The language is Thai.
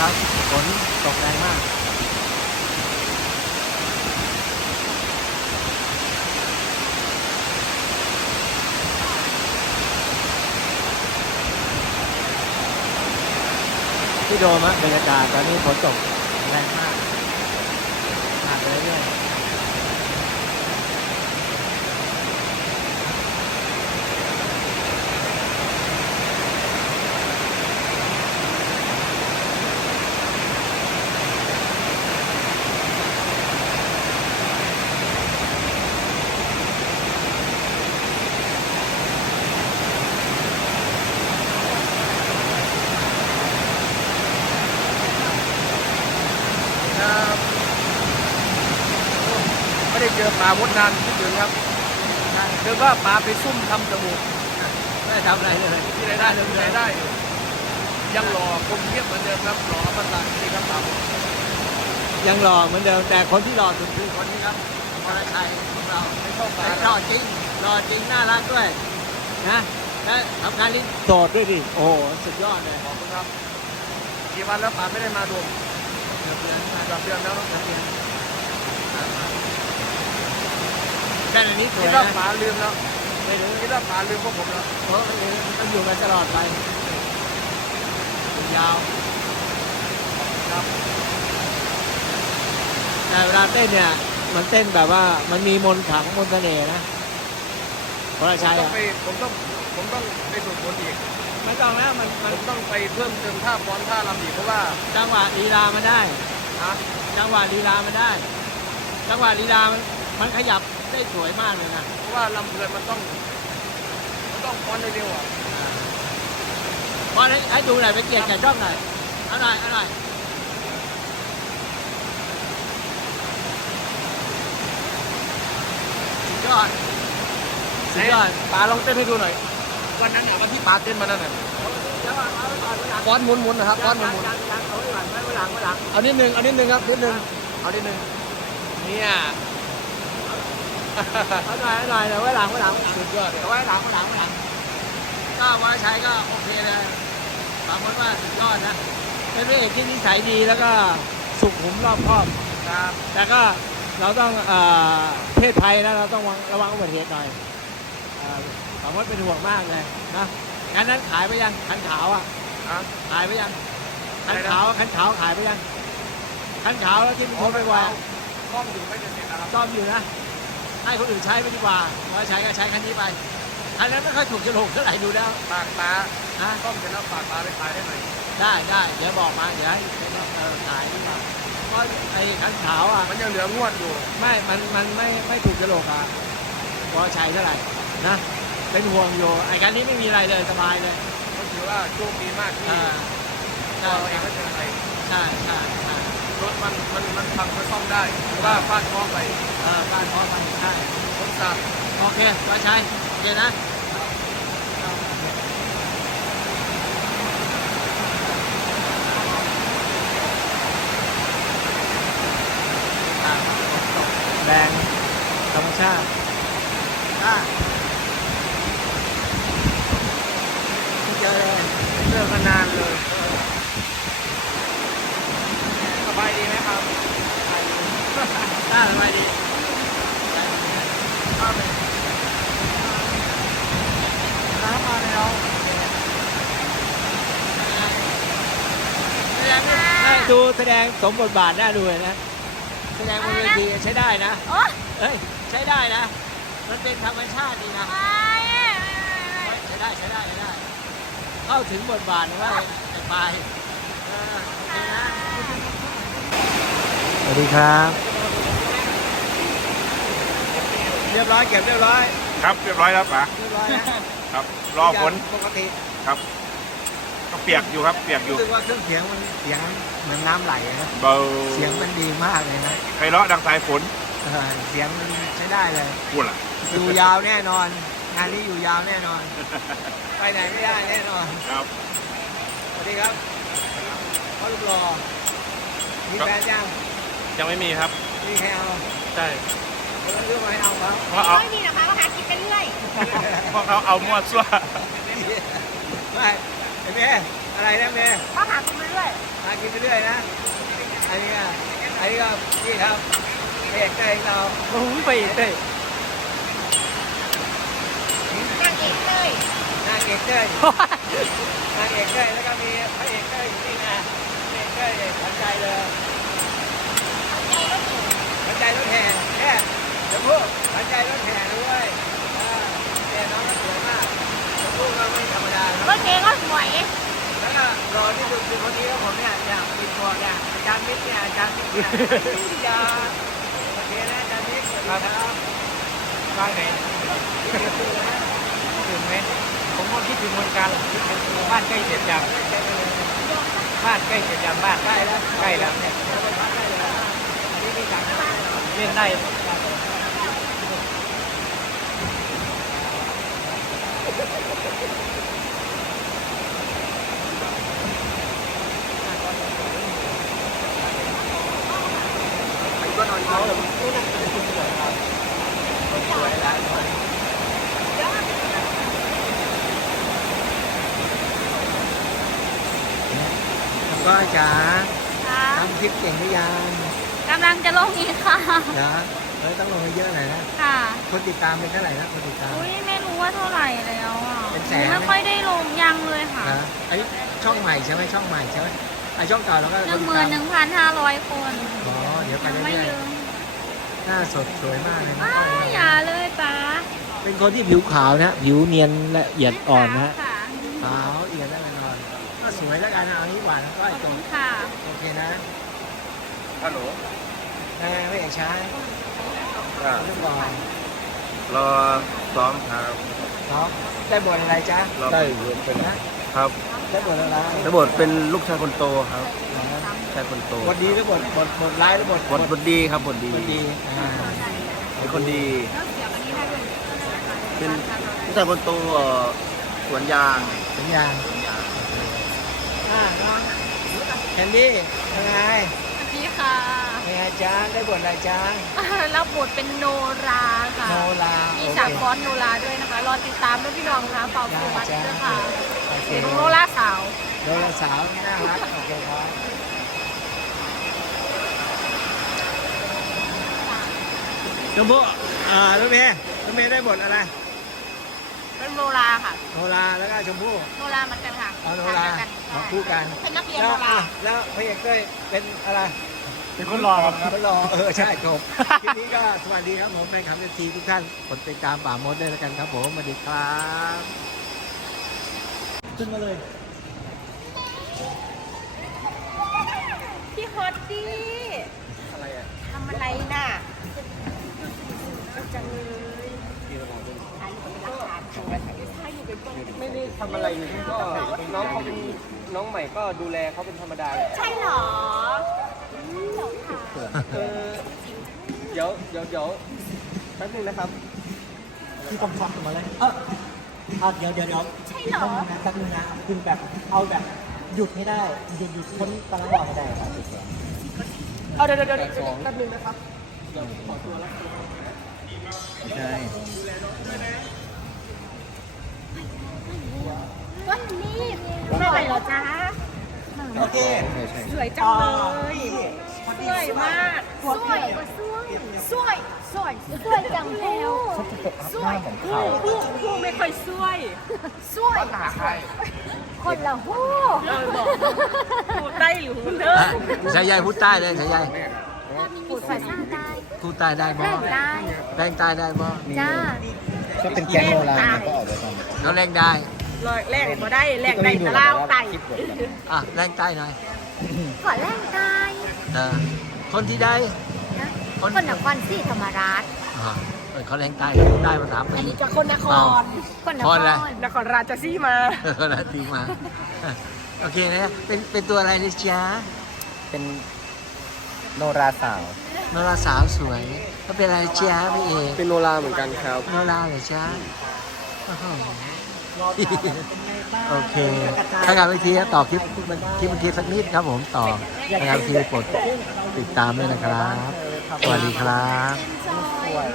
ครับฝนตกแรงมากที่โดมะบรรยากาศตอนนี้ฝนตกแรงมากผ่านไปเรื่อย ครับไม่ได้เจอ ปลามดนานคิดถึงครับเดินว่าปลาไปซุ่มทำจมูกไม่ได้ทำอะไรเลยที่ไหนได้ที่ไหนได้ ยังหล่อคมเงียบเหมือนเดิมครับหล่อประสาทนี่ครับปลาหมดยังหล่อเหมือนเดิมแต่คนที่หล่อสุดคือคนนี้ครับมรชัยของเราไม่ชอบปลาหล่อจริงหล่อจริงน่ารักด้วยนะและทำงานลิ้นโสดด้วยดิโอ้โหสุดยอดเลยขอบคุณครับกี่วันแล้วปลาไม่ได้มาดูเกือบเดือนเกือบเดือนแล้วเกือบเดือนแต่อันนี้สวคิยดว่านะปลาลืมแล้วไม่รู้คิดว่าปลาลืมพวกผมแล้วเพราะมันอยู่กันตลอดไปยาวครับแต่เวลาเต้นเนี่ย มันเต้นแบบว่ามันมีมนต์ขลังมนต์เสน่ห์นะพรผมชัยต้องอะไปผมต้องผมต้องไปฝึกฝนอีกไม่ต้องแล้วมันผมันมต้องไปเพิ่มเติมท่าฟ้อนท่ารำอีกเพราะว่าจังหวะลีลามันได้ ฮะจังหวะลีลามันได้ จังหวะลีลามัน มันขยับได้สวยมากเลยนะเพราะว่าลำเพลินมันต้อง มันต้องฟ้อนเร็วๆอะพอให้ให้ดูหน่อยไปเกียรติแก่ช่องหน่อยเอาหน่อยเอาหน่อยสุดยอดสุดยอดปลาลองเต้นให้ดูหน่อยวันนั้นอะวันที่ปลาเต้นมานั่นน่ะเดี๋ยวเอาไว้ก่อนไว้หลังฟ้อนหมุนๆนะครับฟ้อนหมุนยังยังเอาไว้หลังไว้หลังไว้หลังๆเอานิดนึงเอานิดนึงครับนิดนึงเอานิดนึงเนี่ย เอาหน่อยเอาหน่อยเดี๋ยวไว้หลังไว้หลังไว้หลังสุดยอดเอาไว้หลังไว้หลังไว้หลังก็ว่าใช้ก็โอเคเลยบางคนว่าสุดยอดนะเป็นพระเอกที่นิสัยดีแล้วก็สุขุมรอบคอบครับแต่ก็เราต้องเอ่อเพศภัยนะเราต้องระวังอุบัติเหตุหน่อยเอ่อสามมติเป็นห่วงมากเลยนะงั้นนั้นขายไปยังคันขาวอะฮะ ขายไปยังคันขาวคันขาวขายไปยังคันขาวแล้วที่มันทนไปกว่า กล้องอยู่ไม่จะเสร็จนะครับซ่อมอยู่นะ ให้คนอื่นใช้ไปดีกว่าว่าใช้ก็ใช้คันนี้ไปคันนั้นไม่ค่อยถูกจะลงเท่าไหร่ดูแล้วฝากปลานะกล้องเสร็จแล้วฝากปลาไปขายได้หน่อยได้ได้เดี๋ยวบอกมาเดี๋ยวให้เออขายดีกว่าเพราะไอ้คันขาวอะ มันยังเหลืองวดอยู่ ไม่ มัน มันไม่ ไม่ถูกจะโลกอะวอชัยเท่าไหร่ นะ เป็นห่วงอยู่ไอ้การนี้ไม่มีอะไรเลยสบายเลยก็ถือว่าโชคดีมากที่อ่าตัใช่วเราเองไม่เป็นอะไร ใช่ใช่ใช่ รถมันมันมันพังมันซ่อมได้หรือว่าฟาดเคราะห์ไปเออบ้านพร้อมไปใช่รถสาดโอเควอชัยโอเคนะอ่าแรงธรรมชาติ อ่าไม่เจอเลยเลิกกันนานเลยสบายดีไหมครับ น่าสบายดี ข้าวไปน้ำมาแล้ว แส ดงได้ดูแสดงสมบทบาทน่าดูเลยนะ แสดงบนเวทีใช้ได้นะโอ๊ยเฮ้ยใช้ได้นะ มันเป็นธรรมชาติดีนะไม่ไม่ไม่ใช้ได้ใช้ได้ใช้ได้ เข้าถึงบทบาทว่าไอ้ปลายเออโอเคนะสวัสดีครับ เรียบร้อยเก็บเรียบร้อย ครับเรียบร้อยแล้วป๋าเรียบร้อยนะครับ รอฝนปกติ ก็เปียกอยู่ครับ เปียกอยู่รู้สึกว่าเครื่องเสียงมันเสียงเหมือนน้ำไหลนะเบาเสียงมันดีมากเลยนะไพเราะดังสายฝนเออเสียงมันใช้ได้เลย พูดล่ะอยู่ยาวแน่นอน งานนี้อยู่ยาวแน่นอน ไปไหนไม่ได้แน่นอน ครับ สวัสดีครับพ่อลูกรอมีแฟนยังยังไม่มีครับ มีใครเอาใช่เรื่องเรื่องมาให้เอาเขาเพราะเอาไม่มีนะคะก็หากินไปเรื่อยเพราะเขาเอามั่วซั่ว ไม่ไอ้ เมย์อะไรนะเมย์ก็หากินไปเรื่อยหากินนไปเรื่อยนะ อันนี้ก็อันนี้ก็นี่ครับเอกเองเราโอ้ยไปเต้ยนางเอกเลยนางเอกเต้ยนางเอกเต้ยแล้วก็มีพระเอกเต้ยอยู่นี่นะพระเอกเต้ยเนี่ยขวัญใจเลยขวัญใจรถแห่แค่เดี๋ยวพูดขวัญใจรถแห่ด้วยอ่าเนี่ยน้องก็สวยมาก เดี๋ยวพูดก็ไม่ธรรมดานะรถเมย์ก็สวยแล้วก็รอที่สุดคือคนนี้ก็ผมเนี่ยเนี่ยปิดคอเนี่ยอาจารย์มิตรเนี่ยอาจารย์มิตรเนี่ยอย่าโอเคนะอาจารย์มิตรครับบ้านไหนถึงไหมผมก็คิดถึงเหมือนกันคิดถึงบ้านใกล้เสร็จยังบ้านใกล้เสร็จยังบ้านใกล้แล้วใกล้แล้วเนี่ยเล่นได้ ก็จ๋าค่ะทำคลิปเก่งหรือยังกำลังจะลงอีกค่ะ จ๋าเออต้องลงให้เยอะหน่อยนะ ค่ะ คนติดตามเป็นเท่าไหร่นะคนติดตาม อุ้ยไม่รู้ว่าเท่าไหร่แล้วอะเป็นแสนไม่ค่อยได้ลงยังเลยค่ะนะไอ้ช่องใหม่ใช่ไหมช่องใหม่ใช่ไหมไอ้ช่องเก่าเราก็หนึ่งหมื่นหนึ่งพันห้าร้อยคน อ๋อเดี๋ยวไปยังเรื่ไม่อยๆ น้าสดสวยมากเลยนะอ้าวอย่าเลยป้าเป็นคนที่ผิวขาวนะ ผิวเนียนละเอียดอ่อนนะค่ะขาวเอียดและละนอนก็สวยแล้วกันนะเอานี้หวานก็ไอ้ตรงค่ะโอเคนะฮัลโหลนายไม่เอกช้าเรื่องก่อนรอซ้อมครับเนาะได้บทอะไรจ๊ะรอได้เป็นนะครับ ได้บทอะไรระบทเป็นลูกชายคนโตครับ ชายคนโตบทดีหรือบทบทบทร้ายหรือบทบทบทดีครับบทดีบทดีอ่าเป็นคนดีเป็นลูกชายคนโตเอ่อสวนยางสัญญาณอ่าน้องแคนดี้ยังไงสวัสดีค่ะยังไงจ๊ะได้บทอะไรจ๊ะรับบทเป็นโนราค่ะ โนรามีโอเคฉากฟ้อนโนราด้วยนะคะ รอติดตามด้วยพี่น้องนะคะเป่าฟูมัดด้วยค่ะโอเคเป็นโนราสาว โนราสาวน่ารักโอเคครับ ชมพู่อ่ารถเมย์รถเมย์ได้บทอะไรเป็นโนราค่ะโนราแล้วก็ชมพู่โนราเหมือนกันค่ะเอาโนราทงเดียวกันมาคู่กันเป็นนักเรียนแล้โนวราอะแล้วพระเอกเต้ยเป็นอะไรเป็นคนรอครับคนรอเออใช่จบทีนี้ก็สวัสดีครับผมแฟนคลับเอฟซีทุกท่านกดติดตามป่ามดด้วยแล้วกันครับผมสวัสดีครับขึ้นมาเลยพี่ฮอตดี้ ทำอะไรอยู่ก็น้องเขาเป็นน้องใหม่ก็ดูแลเขาเป็นธรรมดาแหละใช่เหรอเออเดี๋ยวเดี๋ยวเดี๋ยวแป๊บนึงนะครับ ที่ต้องฟังมาเลยเออเอาเดี๋ยวเดี๋ยวเดี๋ยวใช่เหรอนะแป๊บนึงนะคุณแบบเอาแบบหยุดให้ได้หยุดหยุดคนกำลังบอกให้ได้ครับเอาเดี๋ยวเดี๋ยวเดี๋ยวแป๊บนึงนะครับใช่ ก็นี่ไม่ไหวเหรอจ๊ะโอเคสวยจังเลยสวยมากสวยสวยสวยสวยจังแล้วสวยผู้ผู้ผู้ไม่ค่อยสวยสวยคนละหู้หูใต้หรือหูเลิศชายใหญ่พูดใต้เลยชายใหญ่พูดภาษาใต้พูดใต้ได้บ่ได้แรงใต้ได้บ่จ้า ก็เป็นแก๊งโนราก็ออกไปทเราแรงได้ แรกมาได้แรกได้ตะล่าวไต่อะแรงใต้หน่อยขอแรกได้เออคนที่ได้ นะคนนครศรีธรรมราช อ่าเออเขาแรงใต้ได้ภาษาอันปีนี้ก็คนนคร คนนพคอรแล้ว นครราชสีมาเออแล้วตีมา โอเคนะ เป็นเป็นตัวอะไรนะจ๊ะเป็นโนราสาว โนราสาวสวยเขาเป็นอะไรจ๊ะพี่เอกเป็นโนราเหมือนกันครับ โนราเหรอจ๊ะโอ้โหโอเคถ้าการวิธีต่อคลิปคลิปเมื่อกี้สักนิดครับผมต่อถ้าการวิธีกดติดตามด้วยนะครับ สวัสดีครับซอย